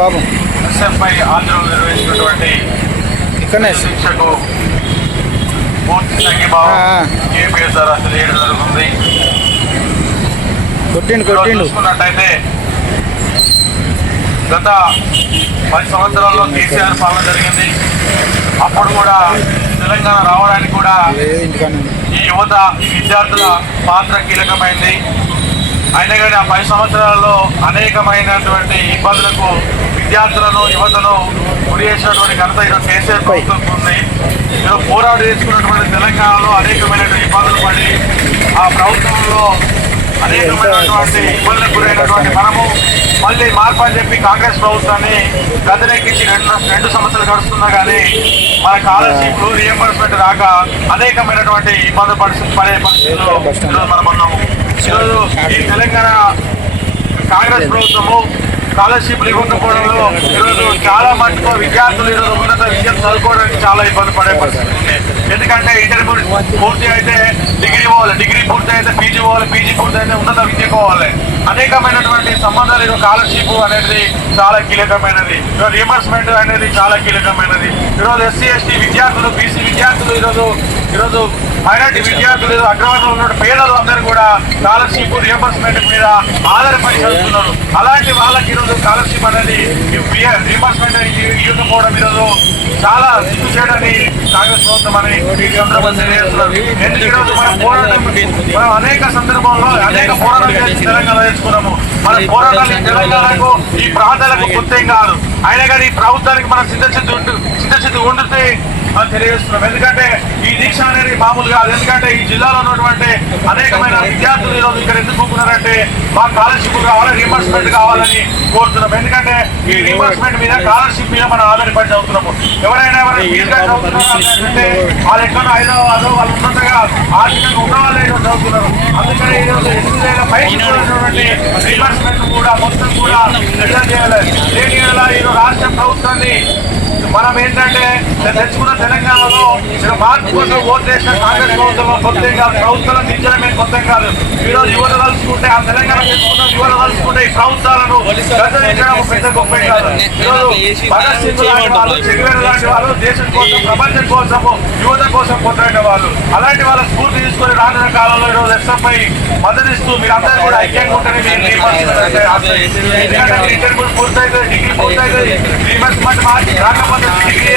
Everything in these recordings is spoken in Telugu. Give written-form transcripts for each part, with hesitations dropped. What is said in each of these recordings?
బాబు ఎస్ఎఫ్ఐ ఆంధ్రలో నిర్వహించినటువంటి ఇక్కడనే శిక్షకు పూర్తి సంఘీభావం కేపీఎస్ఆర్ తెలియడం జరుగుతుంది. చూసుకున్నట్టయితే గత 10 సంవత్సరాల్లో కేసీఆర్ పాలన జరిగింది. అప్పుడు కూడా తెలంగాణ రావడానికి కూడా ఈ యువత ఈ విద్యార్థుల పాత్ర కీలకమైంది. అయినా కానీ ఆ 10 సంవత్సరాల్లో అనేకమైనటువంటి ఇబ్బందులకు విద్యార్థులను యువతను గురి చేసినటువంటి ఘనత ఈరోజు కేసీఆర్ ప్రభుత్వం ఉంది. ఈరోజు పోరాటం చేసుకున్నటువంటి తెలంగాణలో అనేకమైనటువంటి ఇబ్బందులు పడి ఆ ప్రభుత్వంలో అనేకమైనటువంటి ఇబ్బందులకు గురైనటువంటి మనము మళ్ళీ మార్పు అని చెప్పి కాంగ్రెస్ ప్రభుత్వాన్ని గద్దెనెక్కించి రెండు సంవత్సరాలు గడుస్తున్నా కానీ మన స్కాలర్షిప్లు రియంబర్స్మెంట్ రాక అనేకమైనటువంటి ఇబ్బందులు పడే పరిస్థితుల్లో ఈరోజు మనం ఉన్నాము. ఈరోజు ఈ తెలంగాణ కాంగ్రెస్ ప్రభుత్వము స్కాలర్షిప్లు ఇవ్వకపోవడంలో ఈరోజు చాలా మటుకు విద్యార్థులు ఈరోజు ఉన్నత విద్యను చదువుకోవడానికి చాలా ఇబ్బంది పడే పరిస్థితి ఉంది. ఎందుకంటే ఇంటర్మీడియట్ పూర్తి అయితే డిగ్రీ పోవాలి, డిగ్రీ పూర్తి అయితే పీజీ పోవాలి, పీజీ పూర్తి అయితే ఉన్నత విద్య పోవాలి. అనేకమైనటువంటి సంబంధాలు ఈరోజు స్కాలర్షిప్ అనేది చాలా కీలకమైనది. ఈరోజు రియంబర్స్మెంట్ అనేది చాలా కీలకమైనది. ఈరోజు ఎస్సీ ఎస్టీ విద్యార్థులు బీసీ విద్యార్థులు ఈరోజు మైనార్టీ విద్యార్థులు అగ్రవర్ణంలో ఉన్న పేదలు అందరూ కూడా స్కాలర్షిప్ రియంబర్స్మెంట్ మీద ఆధారపడి చదువుతున్నారు. అలాంటి వాళ్ళకి ఈరోజు స్కాలర్షిప్ అనేది రియంబర్స్మెంట్ ఇవ్వకపోవడం ఈరోజు చాలా సిగ్గు చేయడాన్ని కాంగ్రెస్ ప్రభుత్వం అని తెలియజేస్తున్నారు. ఎందుకు ఈరోజు మనం అనేక సందర్భంలో అనేక పోరాటాలు చేసి తెలంగాణ తెచ్చుకున్నాము. మన పోరాటాలు తెలంగాణకు ఈ ప్రాంతాలకు కొత్త కాదు. అయినా కానీ ఈ ప్రభుత్వానికి మనం సిద్ధసిద్ధి ఉండితే తెలియజేస్తున్నాం. ఎందుకంటే ఈ దీక్ష అనేది మామూలు కాదు. ఎందుకంటే ఈ జిల్లాలో ఉన్నటువంటి అనేకమైన విద్యార్థులు ఈరోజు ఇక్కడ ఎందుకు కూకున్నారంటే మాకు స్కాలర్షిప్ కావాలి, రియంబర్స్మెంట్ కావాలని కోరుతున్నాం. ఎందుకంటే ఈ రియంబర్స్మెంట్ మీద స్కాలర్షిప్ మీద మనం ఆధారపడి చదువుతున్నాము. ఎవరైనా ఫీజుగా చదువుతున్నారంటే వాళ్ళు ఎక్కడో హైదరాబాద్ వాళ్ళు ఉన్నట్టుగా ఆర్థికంగా ఉన్న వాళ్ళే చదువుతున్నారు. అందుకని ఈరోజు 8,000 పైకి రియంబర్స్మెంట్ కూడా మొత్తం కూడా విడుదల చేయాలి. ఈరోజు రాష్ట్ర ప్రభుత్వాన్ని మనం ఏంటంటే తెచ్చుకున్న తెలంగాణలో మార్పు కోసం ఓటు చేసిన కాంగ్రెస్ ప్రభుత్వంలో కొత్త కాదు, ప్రభుత్వాలను దించడమే కొత్త కాదు. ఈరోజు యువత కలుసుకుంటే ఆ తెలంగాణ తెచ్చుకున్న యువత కలుసుకుంటే ఈ ప్రభుత్వాలను గద్దెదించడం పెద్ద గొప్ప కాదు. ఈరోజు భగత్ సింగ్ లాంటి వాళ్ళు, చెగువేరు లాంటి వాళ్ళు దేశం కోసం ప్రపంచం కోసము యువత కోసం కొట్లాడిన వాళ్ళు. అలాంటి వాళ్ళ స్ఫూర్తి తీసుకొని రానున్న కాలంలో ఈరోజు ఎస్ఎఫ్ఐ మద్దతిస్తూ మీరు అందరూ కూడా ఐక్యంగా ఉంటేనే మీరు ఇంటర్వ్యూ పూర్తయితే డిగ్రీ పూర్తయితే రియంబర్స్మెంట్ రాకపోతే డిగ్రీ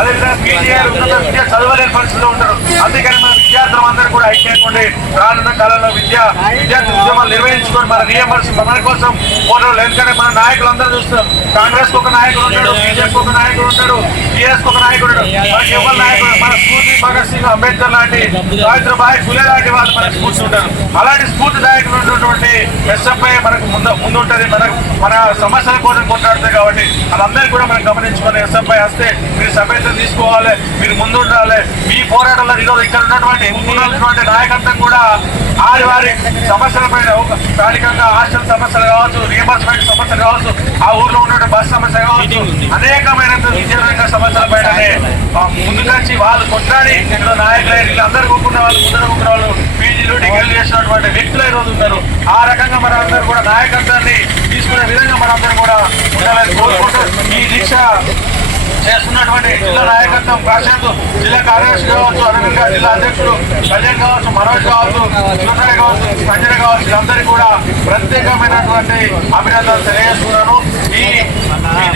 అదేవిధంగా పీజీఆర్ ఉన్నత విద్య చదవలేని పరిస్థితిలో ఉంటారు. అందుకని మన విద్యార్థులు అందరూ కూడా ఐక్యంగా ఉండి రానున్న కాలంలో విద్యార్థి ఉద్యమాలు నిర్వహించుకొని మన రియంబర్స్ మన కోసం పోరాడు. ఎందుకంటే మన నాయకులు అందరూ చూస్తున్నాం. కాంగ్రెస్ ఒక నాయకుడు ఉంటాడు, బీజేపీ ఒక నాయకుడు ఉంటాడు, టీఆర్ఎస్ ఒక నాయకుడు ఉంటాడు. మనకి ఎవరు నాయకుడు మన స్ఫూర్తి భగత్ సింగ్, అంబేద్కర్ లాంటి, సావిత్రిబాయి ఫులే లాంటి వాళ్ళు మనకు స్ఫూర్తి ఉంటారు. అలాంటి స్ఫూర్తి నాయకులు ఉన్నటువంటి ఎస్ఎఫ్ఐ మనకు ముందు ఉంటుంది. మన సమస్యల కోసం కొట్లాడుతాయి. కాబట్టి వాళ్ళందరూ కూడా మనం గమనించుకొని ఎస్ఎఫ్ఐ వస్తే మీరు సభ్యత్వం తీసుకోవాలి, మీరు ముందు ఉండాలి. మీ పోరాటంలో ఈరోజు ఇక్కడ ఉన్నటువంటి నాయకత్వం కూడా వారి సమస్యల పైన స్థానికంగా హాస్టల్ సమస్యలు కావచ్చు, రియంబర్స్మెంట్ సమస్యలు కావచ్చు, ఆ ఊర్లో ఉన్న బస్ సమస్య కావచ్చు, అనేకమైన విద్యారంగ సమస్యల పైన ముందుకొచ్చి వాళ్ళు కొట్లాడి ఇందులో నాయకులు వీళ్ళందరూ కూకున్న వాళ్ళు, ముందర కూకున్న వాళ్ళు, పీజీలు డిగ్రీలు చేసినటువంటి వ్యక్తులు ఈరోజు ఉన్నారు. ఆ రకంగా మన అందరూ కూడా నాయకత్వాన్ని తీసుకునే విధంగా మనందరం కూడా ఉండాలని కోరుకుంటూ ఈ దీక్ష చేస్తున్నటువంటి జిల్లా నాయకత్వం ప్రశాంత్, జిల్లా కార్యదర్శి కావచ్చు, అదేవిధంగా జిల్లా అధ్యక్షుడు కళ్యాణ్ కావచ్చు, మనోజ్ కావచ్చు, శివసాయి కావచ్చు, సంజయ్ కావచ్చు, వీళ్ళందరికీ కూడా ప్రత్యేకమైనటువంటి అభినందనలు తెలియజేస్తున్నాను. ఈ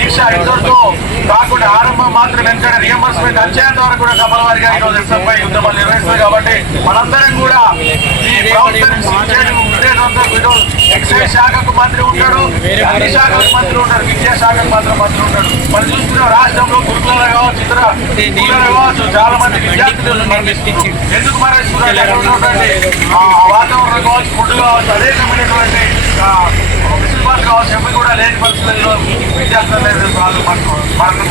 దీక్ష ఇంతటితో కాకుండా ఆరంభం మాత్రం. ఎందుకంటే రియంబర్స్మెంట్ వచ్చేంత వరకు కూడా సభల వారిగా ఈరోజు ఎస్ఎఫ్ఐ ఉద్యమాలు నిర్వహిస్తుంది. కాబట్టి మనందరం కూడా ఈ ప్రభుత్వం ఎక్సైజ్ శాఖకు మంత్రి ఉంటాడు, అన్ని శాఖలకు మంత్రి ఉంటాడు, విద్యాశాఖకు మాత్రం మంత్రి ఉంటాడు. మనం చూస్తున్నాం రాష్ట్రంలో గురుకులాలు కావచ్చు, ఇతర స్కూళ్ళలో కావచ్చు చాలా మంది విద్యార్థులు మరణిస్తున్నారు. ఎందుకు మరణిస్తున్నారు? వాతావరణం కావచ్చు, ఫుడ్ కావచ్చు, అనేకమైనటువంటి వెసులుబాటు కావచ్చు, ఎవరు కూడా లేని పరిస్థితుల్లో విద్యార్థులు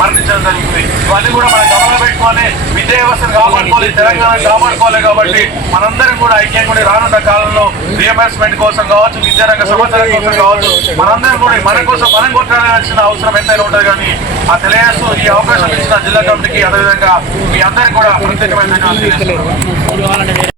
మరణించడం జరుగుతుంది. ఇవన్నీ కూడా మనం గమనంలో పెట్టుకోవాలి. విద్యా వ్యవస్థను కాపాడుకోవాలి, తెలంగాణను కాపాడుకోవాలి. కాబట్టి మనందరం కూడా ఐక్యంగా రానున్న కాలంలో రియంబర్స్మెంట్ కోసం కావచ్చు, విద్యారంగ సమస్యల కోసం కావచ్చు, మనందరం కూడా మన కోసం మనం కొట్లాడాల్సిన అవసరం ఎంతైనా ఉంటుంది. కానీ ఆ తెలియజేస్తూ ఈ అవకాశం ఇచ్చిన జిల్లా కమిటీకి, అదేవిధంగా మీ అందరికీ కూడా ప్రత్యేకమైన ధన్యవాదాలు.